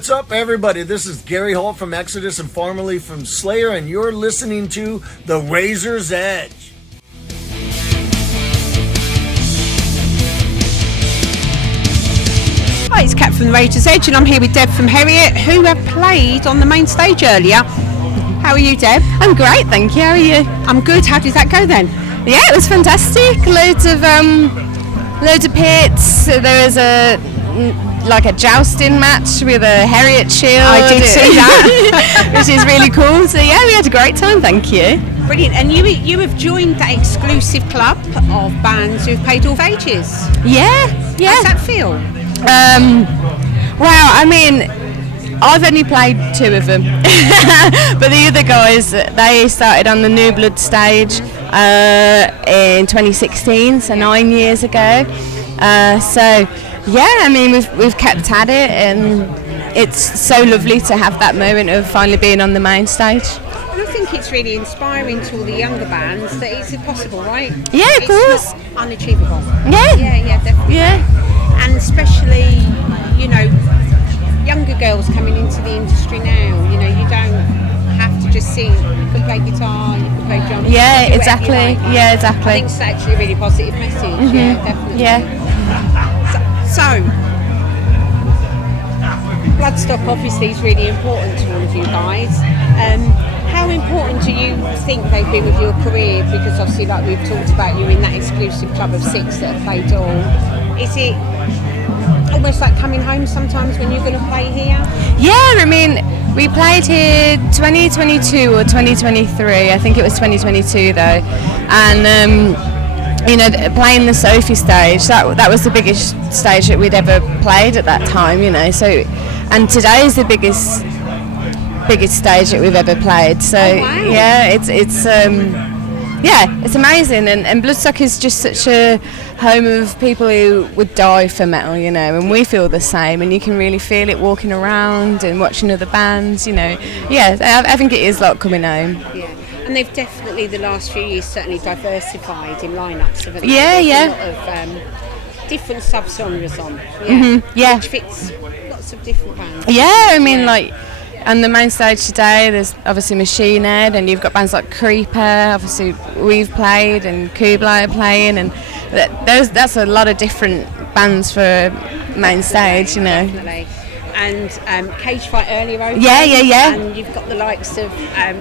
What's up, everybody? This is Gary Holt from Exodus and formerly from Slayer, and you're listening to The Razor's Edge. Hi, it's Kat from The Razor's Edge, and I'm here with Deb from Heriot, who have played on the main stage earlier. How are you, Deb? I'm great, thank you. How are you? I'm good. How did that go then? Yeah, it was fantastic. Loads of pits. There was a jousting match with a Heriot shield. I did see that, which is really cool. So yeah, we had a great time. Thank you. Brilliant. And you have joined that exclusive club of bands who've played all ages. Yeah. How's that feel? Wow. I mean, I've only played 2 of them, but the other guys, they started on the New Blood stage in 2016, so 9 years ago. So yeah, I mean, we've kept at it, and it's so lovely to have that moment of finally being on the main stage. And I think it's really inspiring to all the younger bands that it's possible, right? Yeah, of course. It's not unachievable. Yeah, definitely. Yeah, and especially, younger girls coming into the industry now. You don't have to just sing. You can play guitar, you can play drums. Yeah, exactly. Yeah, exactly. I think it's actually a really positive message. Mm-hmm. Yeah, definitely. Yeah. So, Bloodstock obviously is really important to all of you guys. How important do you think they've been with your career? Because obviously, like we've talked about, you're in that exclusive club of 6 that have played all. Is it almost like coming home sometimes when you're going to play here? Yeah, I mean, we played here 2022 or 2023. I think it was 2022 though. And playing the Sophie stage, that was the biggest stage that we'd ever played at that time, So, and today is the biggest stage that we've ever played. So yeah, it's amazing, and Bloodstock is just such a home of people who would die for metal, and we feel the same, and you can really feel it walking around and watching other bands, Yeah, I think it is like coming home. Yeah. And they've definitely, the last few years, certainly diversified in lineups, haven't they? Yeah. There's a lot of different sub-genres on. Which fits lots of different bands. Yeah, I mean, on the main stage today, there's obviously Machine Head, and you've got bands like Creeper, obviously we've played, and Kublai are playing, and that's a lot of different bands for main stage, Definitely. And Cage Fight earlier over. Yeah. And you've got the likes of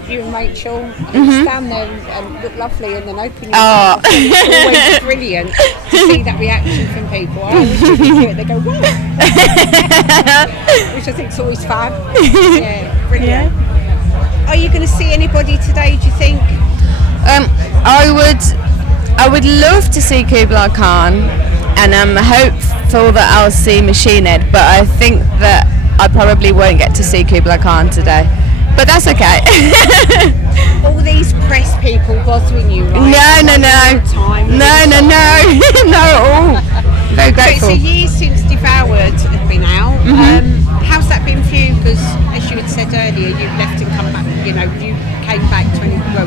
you and Rachel stand there and look lovely, and then open your mouth. It's always brilliant to see that reaction from people. I wish you could do it. They go, wow. Which I think is always fun. Yeah, brilliant. Yeah. Are you going to see anybody today, do you think? I would love to see Kublai Khan, and I'm hopeful that I'll see Machine Head, but I think that I probably won't get to see Kublai Khan today. But that's okay. All these press people bothering you, right? No. Not at all. Very grateful. So it's a year since Devoured had been out. How's that been for you? Because as you had said earlier, you left and come back. You came back.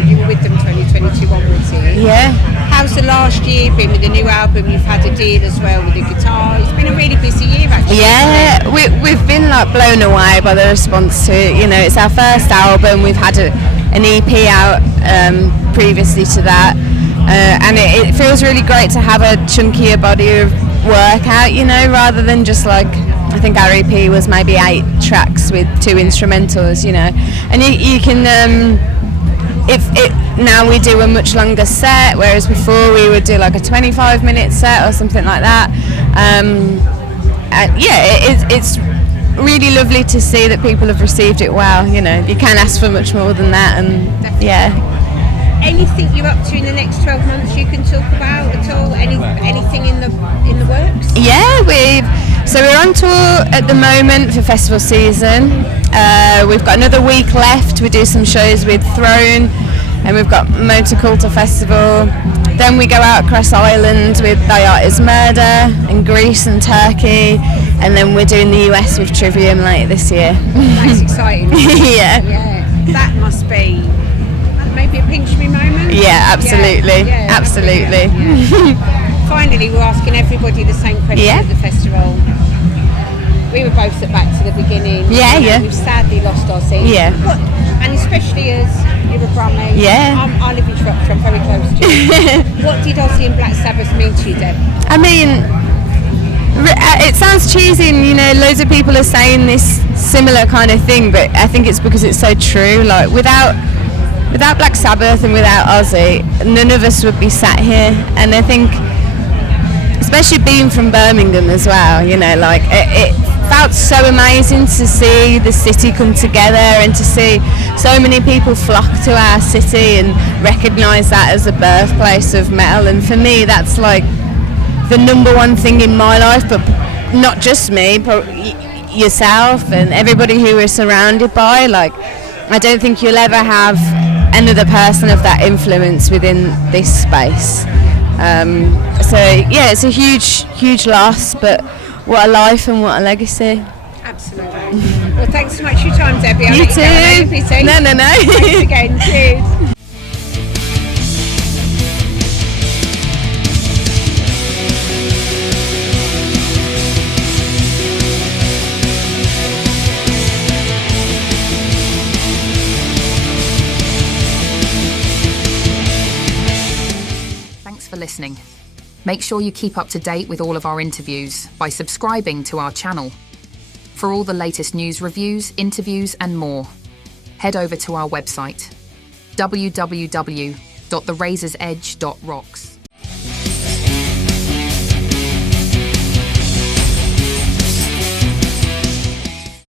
You were with them 2022 onwards here. Yeah. How's the last year been with the new album? You've had a deal as well with the guitar. It's been a really busy year, actually. Yeah, we've been blown away by the response to it. It's our first album. We've had an EP out previously to that, and it feels really great to have a chunkier body of work out, rather than just I think our EP was maybe 8 tracks with 2 instrumentals, and you can now we do a much longer set, whereas before we would do a 25-minute set or something like that. It's really lovely to see that people have received it well. You can't ask for much more than that, and definitely. Yeah. Anything you're up to in the next 12 months you can talk about at all? Anything in the works? Yeah, we're on tour at the moment for festival season. We've got another week left. We do some shows with Throne, and we've got Motorculture Festival. Then we go out across Ireland with Thy Art Is Murder, and Greece and Turkey, and then we're doing the US with Trivium later this year. That's exciting. Yeah. That must be maybe a pinch me moment. Yeah, absolutely. Absolutely. Finally, we're asking everybody the same question at the festival. we were both at Back to the Beginning. Yeah, yeah. We've sadly lost our scene. Yeah. And especially as you're a Brummie. Yeah. I live in Shropshire, I'm very close to you. What did Ozzy and Black Sabbath mean to you, Deb? I mean, it sounds cheesy, and you know, loads of people are saying this similar kind of thing, but I think it's because it's so true. Like without Black Sabbath and without Ozzy, none of us would be sat here. And I think, especially being from Birmingham as well, you know, like it felt so amazing to see the city come together and to see so many people flock to our city and recognise that as a birthplace of metal. And for me, that's like the number one thing in my life, but not just me, but yourself and everybody who we're surrounded by. Like, I don't think you'll ever have another person of that influence within this space. So yeah, it's a huge loss, but what a life and what a legacy. Absolutely. Well, thanks so much for your time, Debbie. You too. No. Thanks again. Cheers. Thanks for listening. Make sure you keep up to date with all of our interviews by subscribing to our channel. For all the latest news, reviews, interviews and more, head over to our website www.therazorsedge.rocks.